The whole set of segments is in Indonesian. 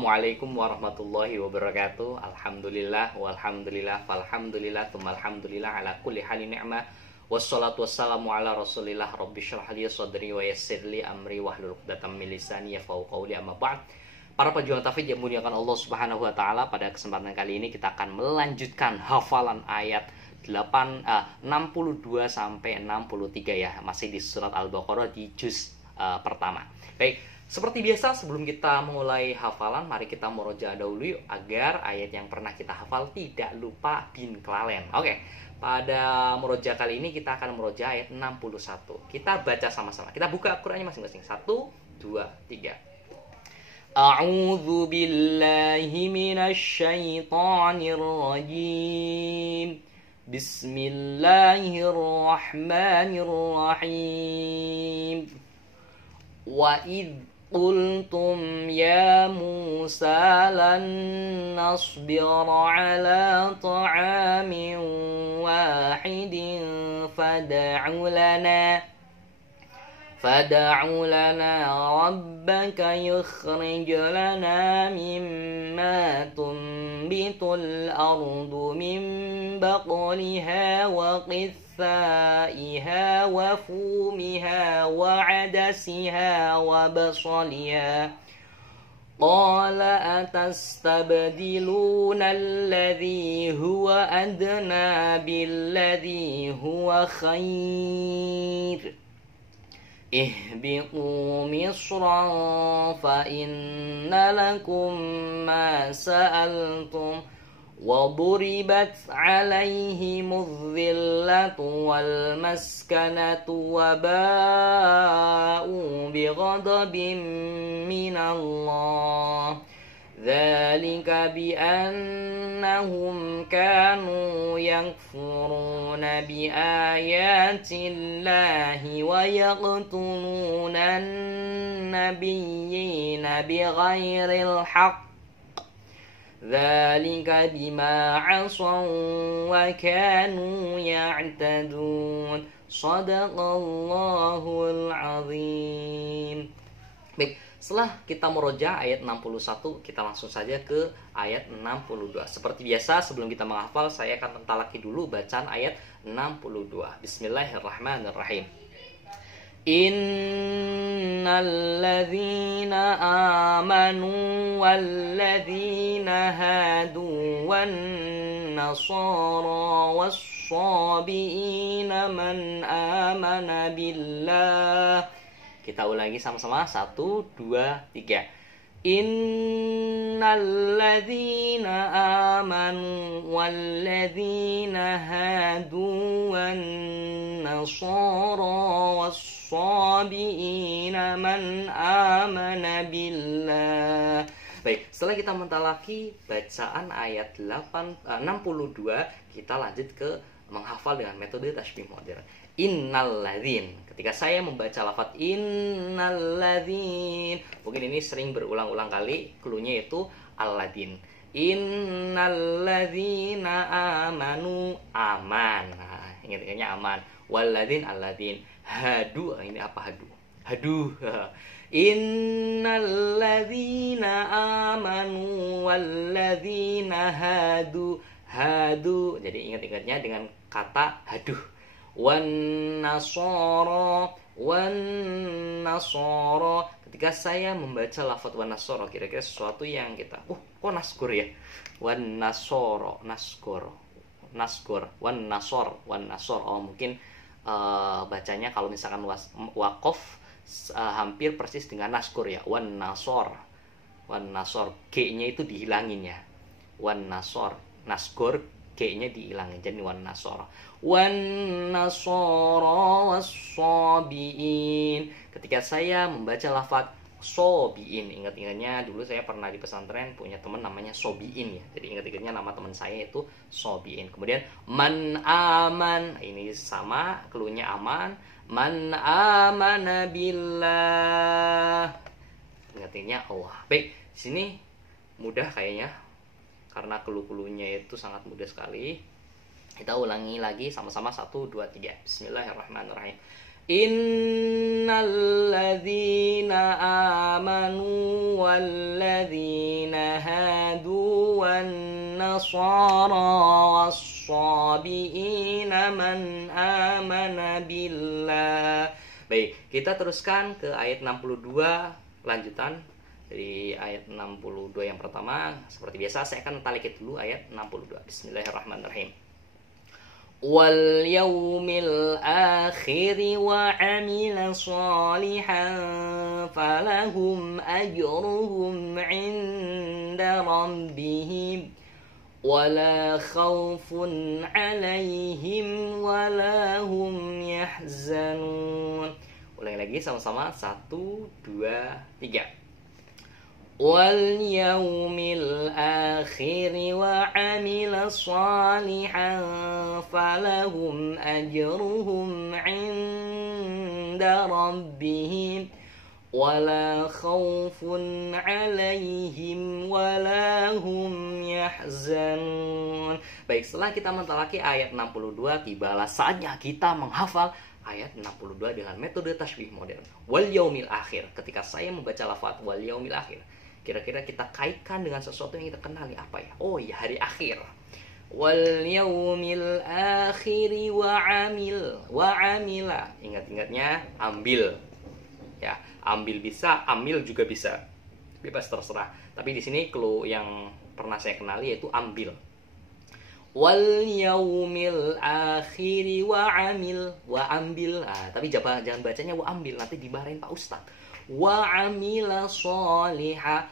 Assalamualaikum warahmatullahi wabarakatuh. Alhamdulillah walhamdulillah falhamdulillah tsumma alhamdulillah ala kulli halin ni'mah. Wassalatu wassalamu ala Rasulillah rabbi shrah li sadri wa yassir li amri wahlul 'uqdatam min lisani yafqahu qawli amma ba'd. Para pejuang tauhid yang muliakan Allah Subhanahu wa taala, pada kesempatan kali ini kita akan melanjutkan hafalan ayat 62 sampai 63 ya, masih di surat Al-Baqarah di juz pertama. Baik. Seperti biasa, sebelum kita mulai hafalan, mari kita murojaah dahulu yuk, agar ayat yang pernah kita hafal tidak lupa bin kelalen. Oke, pada murojaah kali ini kita akan murojaah ayat 61. Kita baca sama-sama. Kita buka Qur'annya masing-masing. 1, 2, 3. A'udzu billahi minasy syaithanir rajim. Bismillahirrahmanirrahim. Wa idh قلتم يا موسى لن نصبر على طعام واحد فادع لنا ربك يخرج لنا مما تنبت الأرض من بقلها وقثائها وفومها وعدسها وبصلها قال أتستبدلون الذي هو أدنى بالذي هو خير اهبطوا مصرا فإن لكم ما سألتم وضربت عليهم الذلة والمسكنة وباءوا بغضب من الله ذلك بأنهم كانوا يكفرون بآيات الله ويقتلون النبيين بغير الحق ذلك بما عصوا وكانوا يعتدون صدق الله العظيم. Baik, setelah kita murojaah ayat 61, kita langsung saja ke ayat 62. Seperti biasa, sebelum kita menghafal, saya akan mentalaki dulu bacaan ayat 62. Bismillahirrahmanirrahim. Innalladzina amanu walladzina hadu wan nasara was-sabiina man amana billah. Kita ulangi sama-sama. 1, 2, 3. Innalladzina amanu walladzina hadu wan nasara was-sabiina man amana billah. Baik, setelah kita mentalaki bacaan ayat 62, kita lanjut ke menghafal dengan metode tasbih modern. Innalladzin. Ketika saya membaca lafaz innalladzin, mungkin ini sering berulang-ulang kali, cluenya itu alladzin. Innalladzina amanu, aman. Nah, ingat-ingatnya aman. Walladzin, alladzin. Hadu, ini apa hadu? Hadu. Innalladzina amanu walladzina hadu. Hadu. Jadi ingat-ingatnya dengan kata haduh. Wan nasara. Ketika saya membaca lafaz wan nasara, kira-kira sesuatu yang kita kok naskur ya? Wan nasara, naskur. Wan nasor. Oh, mungkin bacanya kalau misalkan waqaf hampir persis dengan naskur ya. Wan nasor. G-nya itu dihilangin ya. Wan nasor. Naskur, G-nya dihilangin, jadi wan nasara. Wan nasara was-sabiin. Ketika saya membaca lafaz sobiin, ingat-ingatnya dulu saya pernah di pesantren punya teman namanya Sobiin ya. Jadi ingat-ingatnya nama teman saya itu Sobiin. Kemudian man aman, ini sama, cluenya aman. Man amana billah. Ingat-ingatnya Allah. Baik, sini mudah kayaknya, karena clue-cluenya itu sangat mudah sekali. Kita ulangi lagi sama-sama. 1, 2, 3. Bismillahirrahmanirrahim. Innalladzina amanu walladzina nasara was-sabiina man amana billah. Baik, kita teruskan ke ayat 62 lanjutan dari ayat 62 yang pertama. Seperti biasa saya akan talikin dulu ayat 62. Bismillahirrahmanirrahim. Wal yaumil akhir wa amila salihan falahum ajruhum 'inda rabbihim wala khaufun 'alaihim wala hum yahzanun. Ulangi lagi sama-sama. 1, 2, 3. Wal yaumil akhir wa amila salihan falahum ajruhum 'inda rabbihim wala khaufun 'alaihim wala hum yahzanun. Baik, setelah kita mentalaki ayat 62, tibalah saatnya kita menghafal ayat 62 dengan metode tasbih modern. Wal yaumil akhir. Ketika saya membaca lafaz wal yaumil akhir, kira-kira kita kaitkan dengan sesuatu yang kita kenali apa ya? Oh ya, hari akhir. Wal yaumil akhir wa amila. Ingat-ingatnya ambil. Ya, ambil bisa, amil juga bisa. Bebas terserah. Tapi di sini clue yang pernah saya kenali yaitu ambil. Wal yaumil akhir wa ambil. Tapi jangan bacanya wa ambil, nanti dimarahin Pak Ustadz. Wa amila sholiha.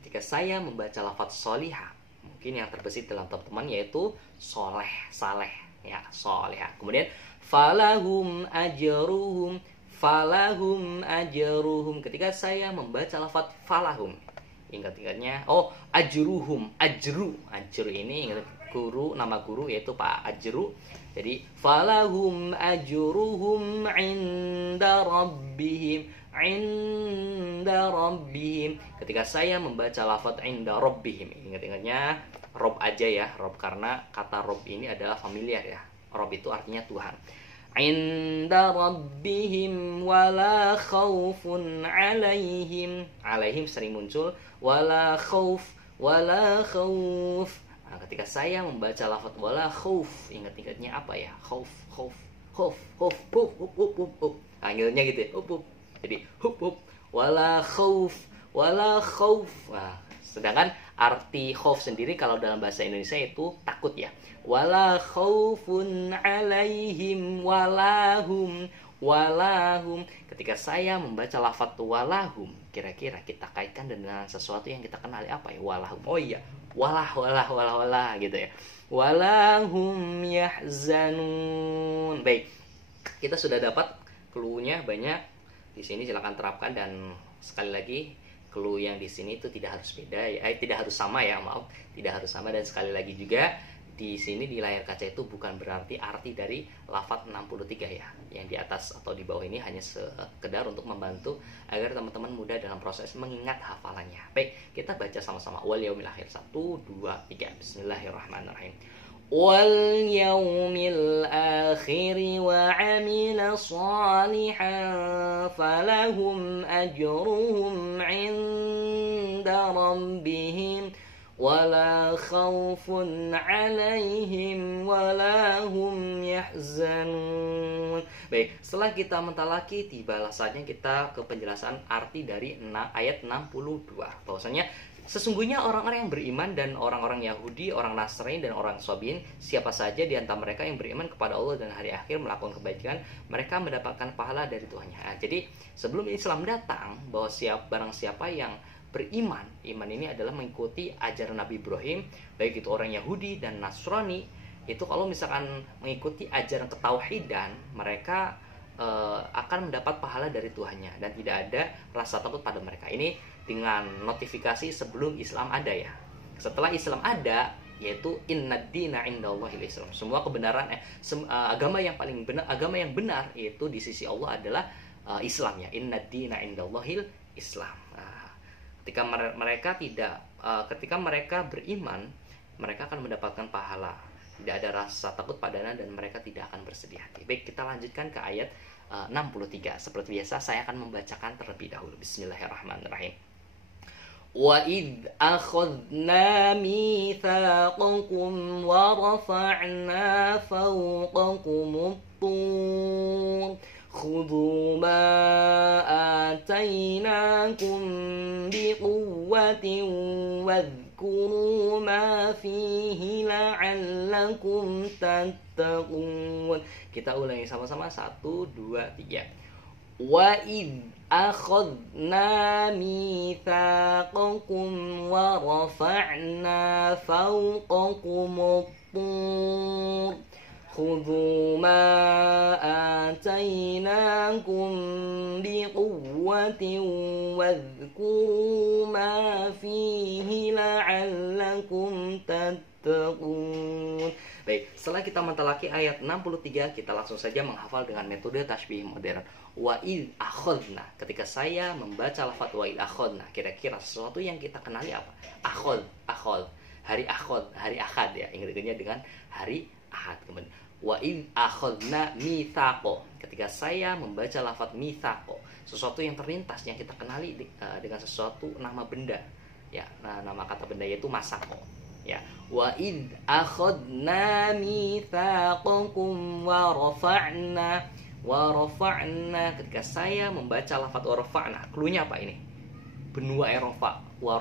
Ketika saya membaca lafaz sholiha, mungkin yang terbesit dalam teman-teman yaitu soleh, saleh, ya, sholiha. Kemudian falahum ajruhum. Ketika saya membaca lafaz falahum, ingat-ingatnya ajru ini ingat guru, nama guru yaitu Pak Ajru. Jadi falahum ajruhum 'inda rabbihim. Ketika saya membaca lafaz 'inda rabbihim, ingat-ingatnya rob aja ya, rob karena kata rob ini adalah familiar ya. Rob itu artinya Tuhan. 'Inda rabbihim wala khaufun 'alaihim. Alaihim sering muncul wala khauf. Ketika saya membaca lafaz wala khauf, ingat-ingatnya apa ya? Khauf. Ingatnya gitu ya. Jadi wala khauf. Sedangkan arti khauf sendiri kalau dalam bahasa Indonesia itu takut ya. Wala khaufun 'alaihim walahum. Ketika saya membaca lafaz walahum, kira-kira kita kaitkan dengan sesuatu yang kita kenali apa ya? Walahum. Oh iya, walah gitu ya. Walahum yahzanun. Baik, kita sudah dapat clue-nya banyak. Di sini silakan terapkan, dan sekali lagi clue yang di sini itu tidak harus beda ya, tidak harus sama ya, maaf, tidak harus sama. Dan sekali lagi juga di sini di layar kaca itu bukan berarti arti dari lafaz 63 ya. Yang di atas atau di bawah ini hanya sekedar untuk membantu agar teman-teman mudah dalam proses mengingat hafalannya. Baik, kita baca sama-sama. Wal yaumil akhir. 1, 2, 3. Bismillahirrahmanirrahim. Wal yaumil akhir wa amila salihan falahum ajruhum 'inda rabbihim wala khaufun 'alaihim wala hum yahzanun. Baik, setelah kita mentalaki, tibalah saatnya kita ke penjelasan arti dari ayat 62. Bahwasanya sesungguhnya orang-orang yang beriman dan orang-orang Yahudi, orang Nasrani dan orang Sabiin, siapa saja di antara mereka yang beriman kepada Allah dan hari akhir melakukan kebaikan, mereka mendapatkan pahala dari Tuhannya. Jadi sebelum Islam datang, bahwa barang siapa yang beriman, iman ini adalah mengikuti ajaran Nabi Ibrahim, baik itu orang Yahudi dan Nasrani, itu kalau misalkan mengikuti ajaran ketauhidan, mereka akan mendapat pahala dari Tuhannya dan tidak ada rasa takut pada mereka. Ini dengan notifikasi sebelum Islam ada ya. Setelah Islam ada, yaitu innad-dina indallahil Islam. Semua kebenaran agama yang paling benar, agama yang benar itu di sisi Allah adalah Islam ya. Innad-dina indallahil Islam. Ketika mereka beriman, mereka akan mendapatkan pahala. Tidak ada rasa takut padanya dan mereka tidak akan bersedih hati. Baik, kita lanjutkan ke ayat 63. Seperti biasa saya akan membacakan terlebih dahulu. Bismillahirrahmanirrahim. وَإِذْ أَخَذْنَا مِيثَاقَكُمْ وَرَفَعْنَا فَوْقَكُمُ الطُّورَ خُذُوا مَا آتَيْنَاكُمْ بِقُوَّةٍ وَاذْكُرُوا مَا فِيهِ لَعَلَّكُمْ تَتَّقُونَ. Kita ulangi sama-sama. 1, 2, 3. وَإِذْ أَخَذْنَا مِيثَاقَكُمْ وَرَفَعْنَا فَوْقَكُمُ الطُّورَ خُذُوا مَا آتَيْنَاكُمْ بِقُوَّةٍ وَاذْكُرُوا مَا فِيهِ لَعَلَّكُمْ تَتَّقُونَ. Baik, setelah kita mentelaki ayat 63, kita langsung saja menghafal dengan metode tasbih modern. Wa'id akhadna. Ketika saya membaca lafaz wa'id akhadna, kira-kira sesuatu yang kita kenali apa? Akhad. Hari akhad, hari ahad ya. Ingat-ingatnya dengan hari ahad. Kemudian wa'id akhadna mitsaqo. Ketika saya membaca lafaz mitsaqo, sesuatu yang terlintas yang kita kenali dengan sesuatu nama benda. Ya, nah, nama kata benda yaitu masako. Ya, wa id akhadna mitsaqakum wa rafa'na. Ketika saya membaca lafaz wa rafa'na, cluenya apa ini? Benua Eropa, wa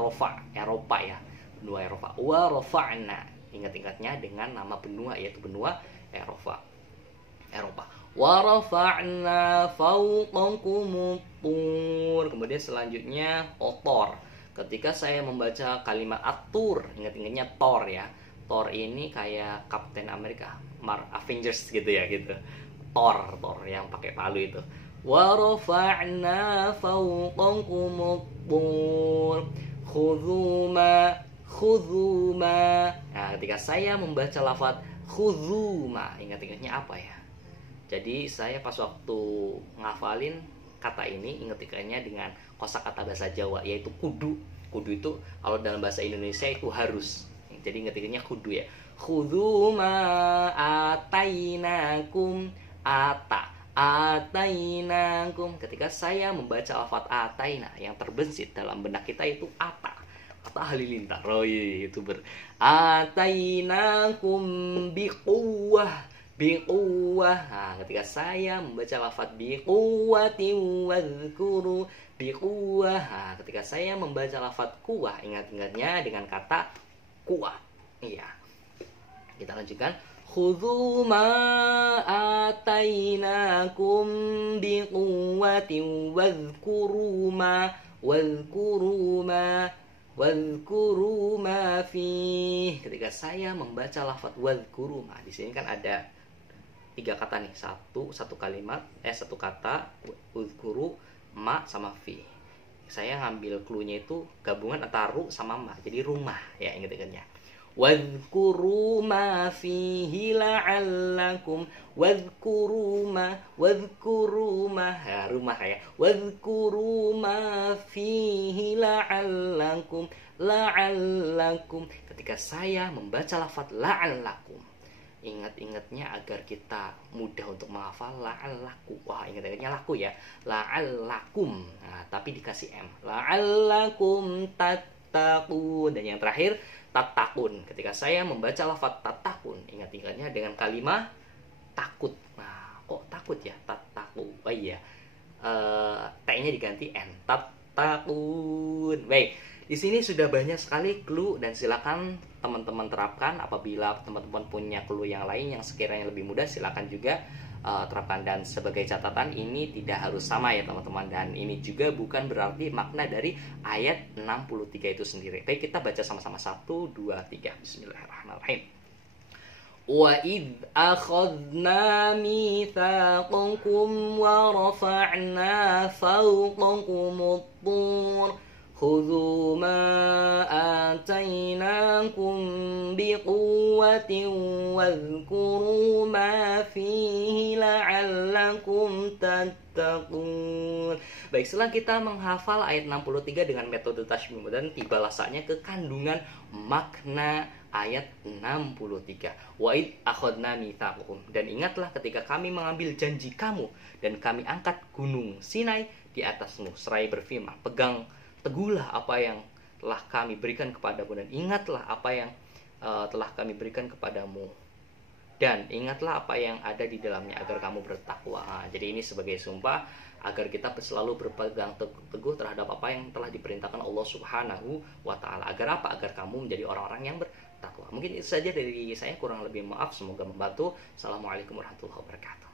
Eropa ya. Benua Eropa, wa rafa'na. Ingat-ingatnya dengan nama benua yaitu benua Eropa. Wa rafa'na fawqakum tur. Kemudian selanjutnya otor. Ketika saya membaca kalimat atur, ingat-ingatnya Thor ya. Thor ini kayak Captain America, Avengers gitu ya gitu. Thor yang pakai palu itu. Wa rafa'na fawqakum tur khudhuma. Nah, ketika saya membaca lafaz khudhuma, ingat-ingatnya apa ya? Jadi saya pas waktu ngafalin kata ini, ingat-ingatnya dengan kosakata bahasa Jawa yaitu kudu. Kudu itu kalau dalam bahasa Indonesia itu harus. Jadi ingat-ingatnya kudu ya. Khudhu ma atainakum atainakum. Ketika saya membaca lafaz ataina, yang terbensit dalam benak kita itu ata. Kata halilintar. Oh iya, itu atainakum biquwwah. Nah, ketika saya membaca lafaz biquwwati wadhkuru biquwwah. Nah, ketika saya membaca lafaz kuwah, ingat-ingatnya dengan kata kuwah. Iya. Kita lanjutkan. Khudhu ma atainakum biquwwati wadhkuru ma fi. Ketika saya membaca lafaz wadhkuru ma, di sini kan ada 3 kata nih, satu kalimat, satu kata wadhkuru ma sama fi. Saya ngambil cluenya itu gabungan antara ru sama ma, jadi rumah ya, ingat-ingatnya. Wadhkuru ma fihi la'allakum wadhkuru ma ya, rumah ya. Wadhkuru ma fihi la'allakum. Ketika saya membaca lafaz la'allakum, ingat-ingatnya agar kita mudah untuk menghafal la'allaku. Wah, ingat-ingatnya laku ya. La'allakum. Nah, tapi dikasih M. La'allakum tattaqun. Dan yang terakhir tatakun. Ketika saya membaca lafaz tatakun, ingat-ingatnya dengan kalimat takut. Nah, kok takut ya? Tataku. Oh iya. T-nya diganti N. Tatakun. Baik. Di sini sudah banyak sekali clue dan silakan teman-teman terapkan. Apabila teman-teman punya clue yang lain yang sekiranya lebih mudah, silakan juga terapkan. Dan sebagai catatan, ini tidak harus sama ya teman-teman, dan ini juga bukan berarti makna dari ayat 63 itu sendiri. Baik, kita baca sama-sama. 1, 2, 3. Bismillahirrahmanirrahim. Wa idh akhadna mitsaqakum wa rafa'na fawqakumut tur khudhu ma atainakum biquwwatin wadhkuru ma fihi la'allakum tattaqun. Baik, setelah kita menghafal ayat 63 dengan metode tasbih modern, tibalah saatnya ke kandungan makna ayat 63. Wa'id akhadna mitsaqakum. Dan ingatlah ketika kami mengambil janji kamu dan kami angkat gunung Sinai di atasmu, seraya berfirman, pegang teguhlah apa yang telah kami berikan kepadamu, dan ingatlah apa yang telah kami berikan kepadamu, dan ingatlah apa yang ada di dalamnya agar kamu bertakwa. Jadi ini sebagai sumpah agar kita selalu berpegang teguh terhadap apa yang telah diperintahkan Allah Subhanahu wa taala. Agar apa? Agar kamu menjadi orang-orang yang bertakwa. Mungkin itu saja dari saya, kurang lebih maaf, semoga membantu. Assalamualaikum warahmatullahi wabarakatuh.